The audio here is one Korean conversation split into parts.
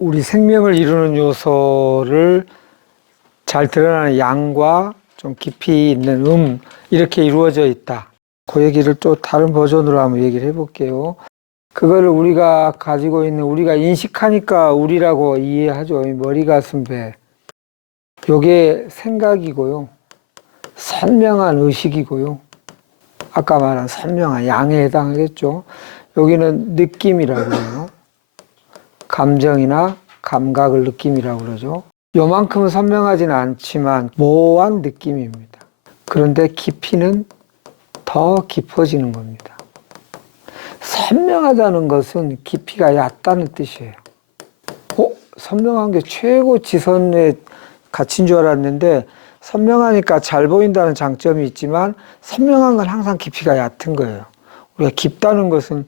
우리 생명을 이루는 요소를 잘 드러나는 양과 좀 깊이 있는 이렇게 이루어져 있다. 그 얘기를 또 다른 버전으로 한번 얘기를 해볼게요. 그거를 우리가 가지고 있는, 우리가 인식하니까 우리라고 이해하죠. 머리, 가슴, 배. 요게 생각이고요. 선명한 의식이고요. 아까 말한 선명한 양에 해당하겠죠. 여기는 느낌이라고 해요. 감정이나 감각을 느낌이라고 그러죠. 요만큼은 선명하지는 않지만 모호한 느낌입니다. 그런데 깊이는 더 깊어지는 겁니다. 선명하다는 것은 깊이가 얕다는 뜻이에요. 선명한 게 최고 지선의 가치인 줄 알았는데 선명하니까 잘 보인다는 장점이 있지만 선명한 건 항상 깊이가 얕은 거예요. 우리가 깊다는 것은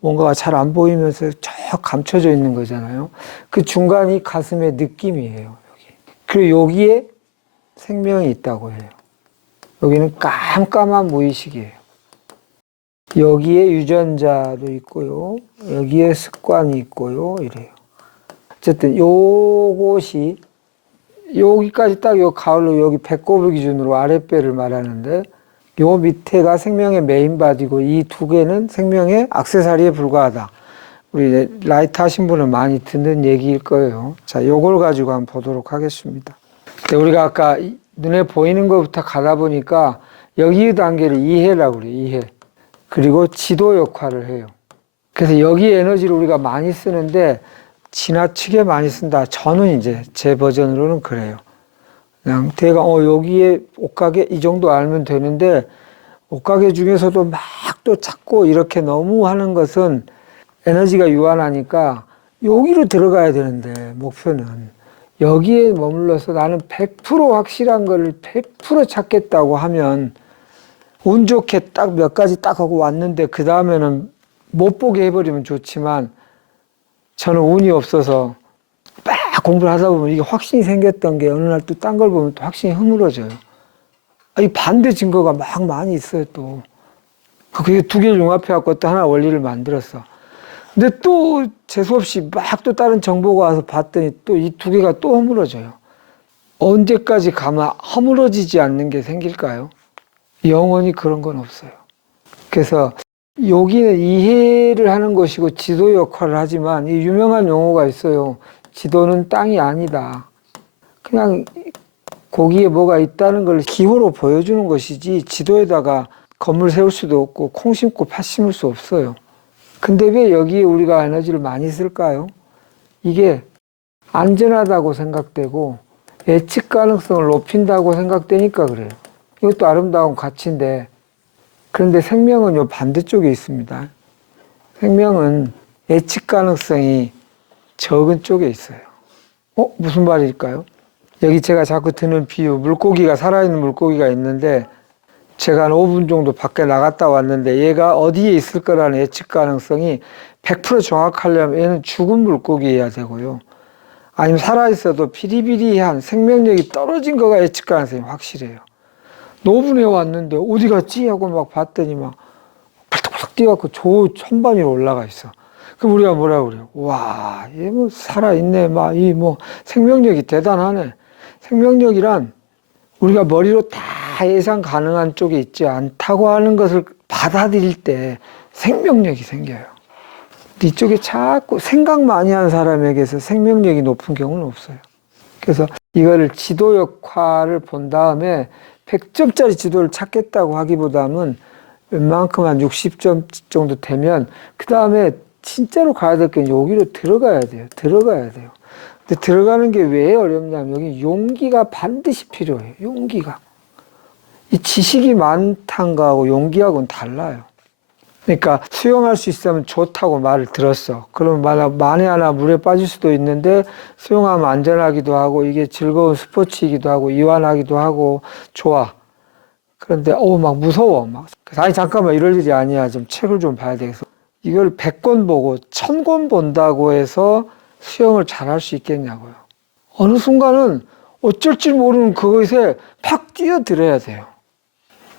뭔가가 잘 안 보이면서 저 감춰져 있는 거잖아요. 그 중간이 가슴의 느낌이에요. 여기. 그리고 여기에 생명이 있다고 해요. 여기는 깜깜한 무의식이에요. 여기에 유전자도 있고요. 여기에 습관이 있고요. 이래요. 어쨌든 요것이 여기까지 딱 요 가을로 여기 배꼽을 기준으로 아랫배를 말하는데 요 밑에가 생명의 메인 바디고 이 두 개는 생명의 액세서리에 불과하다. 우리 라이트 하신 분은 많이 듣는 얘기일 거예요. 자, 요걸 가지고 한번 보도록 하겠습니다. 우리가 아까 눈에 보이는 것부터 가다 보니까 여기의 단계를 이해라고 그래요. 이해. 그리고 지도 역할을 해요. 그래서 여기 에너지를 우리가 많이 쓰는데 지나치게 많이 쓴다. 저는 이제 제 버전으로는 그래요. 그냥 대가 여기에 옷가게 이 정도 알면 되는데 옷가게 중에서도 막 또 찾고 이렇게 너무 하는 것은 에너지가 유한하니까 여기로 들어가야 되는데 목표는 여기에 머물러서 나는 100% 확실한 거를 100% 찾겠다고 하면 운 좋게 딱 몇 가지 딱 하고 왔는데 그 다음에는 못 보게 해버리면 좋지만 저는 운이 없어서 막 공부를 하다 보면 이게 확신이 생겼던 게 어느 날 또 딴 걸 보면 또 확신이 흐물어져요. 이 반대 증거가 막 많이 있어요, 또. 그게 두 개를 융합해갖고 또 하나 원리를 만들었어. 근데 또 재수없이 막 또 다른 정보가 와서 봤더니 또 이 두 개가 또 허물어져요. 언제까지 가면 허물어지지 않는 게 생길까요? 영원히 그런 건 없어요. 그래서 여기는 이해를 하는 것이고 지도 역할을 하지만 이 유명한 용어가 있어요. 지도는 땅이 아니다. 그냥 거기에 뭐가 있다는 걸 기호로 보여주는 것이지 지도에다가 건물 세울 수도 없고 콩 심고 팥 심을 수 없어요. 근데 왜 여기에 우리가 에너지를 많이 쓸까요? 이게 안전하다고 생각되고 예측 가능성을 높인다고 생각되니까 그래요. 이것도 아름다운 가치인데 그런데 생명은 요 반대쪽에 있습니다. 생명은 예측 가능성이 적은 쪽에 있어요. 무슨 말일까요? 여기 제가 자꾸 드는 비유, 물고기가, 살아있는 물고기가 있는데 제가 한 5분 정도 밖에 나갔다 왔는데 얘가 어디에 있을 거라는 예측 가능성이 100% 정확하려면 얘는 죽은 물고기여야 되고요. 아니면 살아있어도 비리비리한 생명력이 떨어진 거가 예측 가능성이 확실해요. 노분에 왔는데 어디 갔지? 하고 막 봤더니 막 펄떡펄떡 뛰어갖고 저 천반 위로 올라가 있어. 그럼 우리가 뭐라고 그래요? 와, 얘 뭐 살아있네. 막 이 뭐 생명력이 대단하네. 생명력이란 우리가 머리로 다 예상 가능한 쪽에 있지 않다고 하는 것을 받아들일 때 생명력이 생겨요. 이쪽에 자꾸 생각 많이 하는 사람에게서 생명력이 높은 경우는 없어요. 그래서 이거를 지도 역할을 본 다음에 100점짜리 지도를 찾겠다고 하기보다는 웬만큼 한 60점 정도 되면 그 다음에 진짜로 가야 될 게 여기로 들어가야 돼요. 들어가야 돼요. 근데 들어가는 게 왜 어렵냐면 여기 용기가 반드시 필요해요. 용기가. 이 지식이 많다는 거하고 용기하고는 달라요. 그러니까 수영할 수 있으면 좋다고 말을 들었어. 그러면 만에 하나 물에 빠질 수도 있는데 수영하면 안전하기도 하고 이게 즐거운 스포츠이기도 하고 이완하기도 하고 좋아. 그런데 막 무서워. 막. 아니 잠깐만 이럴 일이 아니야. 좀 책을 좀 봐야 되겠어. 이걸 100권 보고 1000권 본다고 해서 수영을 잘할 수 있겠냐고요. 어느 순간은 어쩔 줄 모르는 그것에 팍 뛰어들어야 돼요.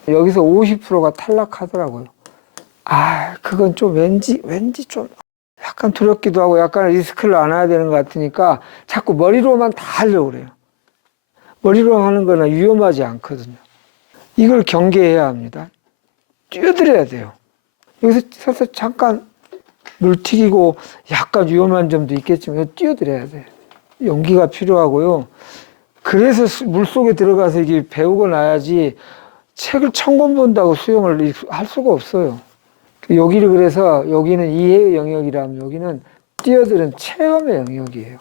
여기서 50%가 탈락하더라고요. 그건 좀 왠지 좀 약간 두렵기도 하고 약간 리스크를 안아야 되는 것 같으니까 자꾸 머리로만 다 하려고 그래요. 머리로 하는 거는 위험하지 않거든요. 이걸 경계해야 합니다. 뛰어들어야 돼요. 여기서 서서 잠깐 물 튀기고 약간 위험한 점도 있겠지만 뛰어들어야 돼요. 용기가 필요하고요. 그래서 물속에 들어가서 이게 배우고 나야지 책을 1000권 본다고 수영을 할 수가 없어요. 여기를 그래서 여기는 이해의 영역이라면 여기는 뛰어드는 체험의 영역이에요.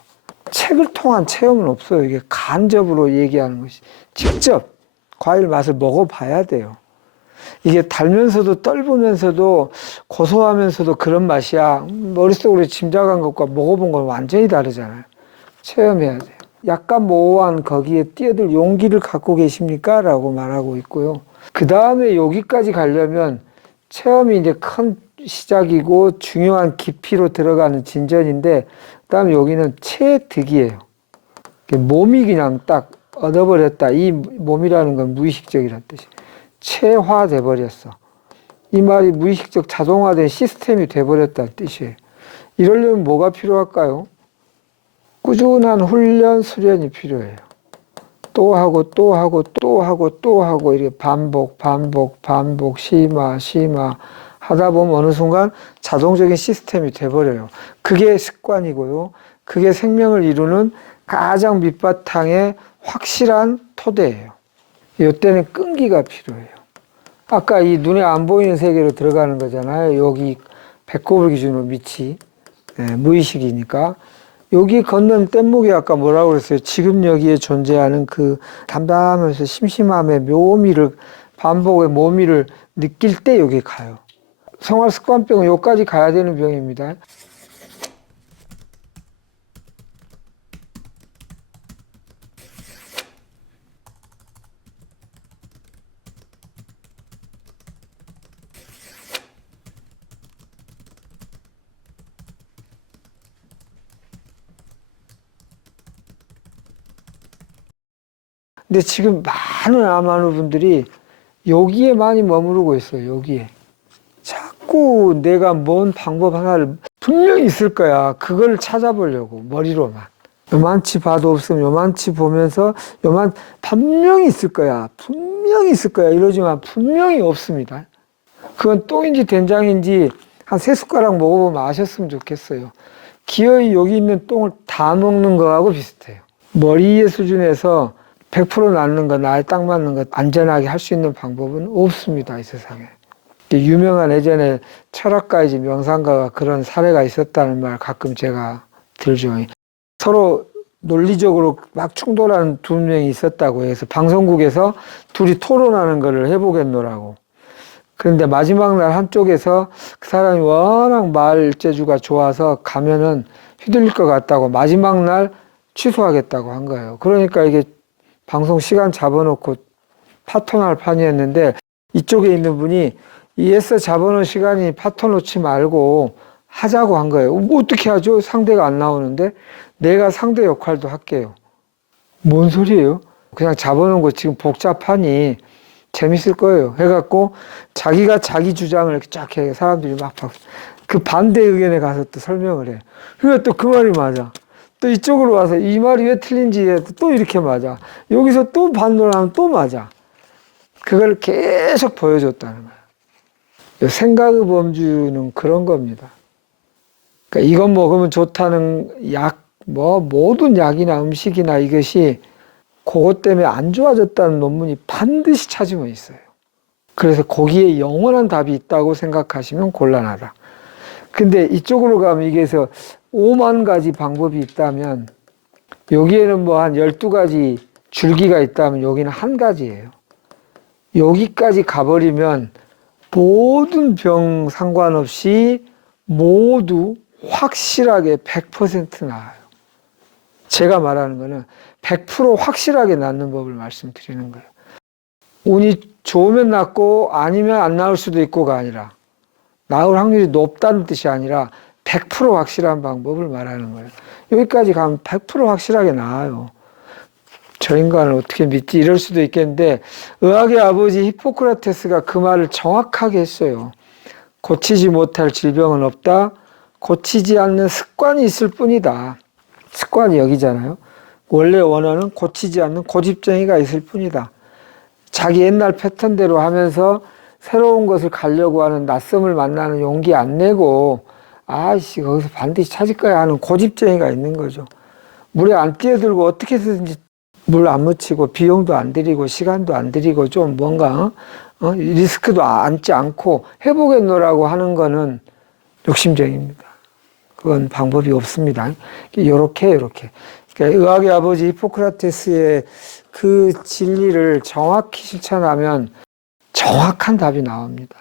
책을 통한 체험은 없어요. 이게 간접으로 얘기하는 것이. 직접 과일 맛을 먹어봐야 돼요. 이게 달면서도 떫으면서도 고소하면서도 그런 맛이야. 머릿속으로 짐작한 것과 먹어본 건 완전히 다르잖아요. 체험해야 돼요. 약간 모호한 거기에 뛰어들 용기를 갖고 계십니까? 라고 말하고 있고요. 그 다음에 여기까지 가려면 체험이 이제 큰 시작이고 중요한 깊이로 들어가는 진전인데, 그 다음에 여기는 체득이에요. 몸이 그냥 딱 얻어버렸다. 이 몸이라는 건 무의식적이라는 뜻이에요. 체화돼 버렸어. 이 말이 무의식적 자동화된 시스템이 돼버렸다는 뜻이에요. 이러려면 뭐가 필요할까요? 꾸준한 훈련, 수련이 필요해요. 또 하고 또 하고 또 하고 또 하고 이렇게 반복 심화 하다 보면 어느 순간 자동적인 시스템이 돼버려요. 그게 습관이고요. 그게 생명을 이루는 가장 밑바탕의 확실한 토대예요. 이때는 끈기가 필요해요. 아까 이 눈에 안 보이는 세계로 들어가는 거잖아요. 여기 배꼽을 기준으로 밑이 무의식이니까. 여기 걷는 뗏목이 아까 뭐라고 그랬어요? 지금 여기에 존재하는 그 담담하면서 심심함의 묘미를, 반복의 묘미를 느낄 때 여기 가요. 생활습관병은 여기까지 가야 되는 병입니다. 근데 지금 많은 아마노 분들이 여기에 많이 머무르고 있어요. 여기에. 자꾸 내가 뭔 방법 하나를 분명히 있을 거야. 그걸 찾아보려고 머리로만. 요만치 봐도 없으면 요만치 보면서 분명히 있을 거야. 분명히 있을 거야. 이러지만 분명히 없습니다. 그건 똥인지 된장인지 한 3숟가락 먹어보면 아셨으면 좋겠어요. 기어이 여기 있는 똥을 다 먹는 거하고 비슷해요. 머리의 수준에서 100% 낫는 거, 나에 딱 맞는 거 안전하게 할 수 있는 방법은 없습니다. 이 세상에. 유명한 예전에 철학가이지 명상가가 그런 사례가 있었다는 말 가끔 제가 들죠. 서로 논리적으로 막 충돌하는 두 명이 있었다고 해서 방송국에서 둘이 토론하는 거를 해보겠노라고. 그런데 마지막 날 한쪽에서 그 사람이 워낙 말재주가 좋아서 가면은 휘둘릴 것 같다고 마지막 날 취소하겠다고 한 거예요. 그러니까 이게 방송 시간 잡아놓고 파토날 판이었는데 이쪽에 있는 분이 ES 잡아놓은 시간이 파토 놓지 말고 하자고 한 거예요. 뭐 어떻게 하죠? 상대가 안 나오는데 내가 상대 역할도 할게요. 뭔 소리예요? 그냥 잡아놓은 거 지금 복잡하니 재밌을 거예요. 해갖고 자기가 자기 주장을 이렇게 쫙 해. 사람들이 막 그 반대 의견에 가서 또 설명을 해. 그러니까 또 그 말이 맞아. 또 이쪽으로 와서 이 말이 왜 틀린지 또 이렇게 맞아. 여기서 또 반론하면 또 맞아. 그걸 계속 보여줬다는 거야. 생각의 범주는 그런 겁니다. 그러니까 이것 먹으면 좋다는 약, 모든 약이나 음식이나 이것이 그것 때문에 안 좋아졌다는 논문이 반드시 찾으면 있어요. 그래서 거기에 영원한 답이 있다고 생각하시면 곤란하다. 근데 이쪽으로 가면 이게서 5만 가지 방법이 있다면 여기에는 뭐 한 12가지 줄기가 있다면 여기는 한 가지예요. 여기까지 가버리면 모든 병 상관없이 모두 확실하게 100% 나아요. 제가 말하는 거는 100% 확실하게 낫는 법을 말씀드리는 거예요. 운이 좋으면 낫고 아니면 안 나을 수도 있고가 아니라 나을 확률이 높다는 뜻이 아니라 100% 확실한 방법을 말하는 거예요. 여기까지 가면 100% 확실하게 나아요. 저 인간을 어떻게 믿지? 이럴 수도 있겠는데 의학의 아버지 히포크라테스가 그 말을 정확하게 했어요. 고치지 못할 질병은 없다. 고치지 않는 습관이 있을 뿐이다. 습관이 여기잖아요. 원래 원어는 고치지 않는 고집쟁이가 있을 뿐이다. 자기 옛날 패턴대로 하면서 새로운 것을 가려고 하는, 낯섦을 만나는 용기 안 내고 아이씨 거기서 반드시 찾을 거야 하는 고집쟁이가 있는 거죠. 물에 안 뛰어들고 어떻게 해서든지 물 안 묻히고 비용도 안 들이고 시간도 안 들이고 좀 뭔가 리스크도 안지 않고 해보겠노라고 하는 거는 욕심쟁이입니다. 그건 방법이 없습니다. 요렇게. 그러니까 의학의 아버지 히포크라테스의 그 진리를 정확히 실천하면 정확한 답이 나옵니다.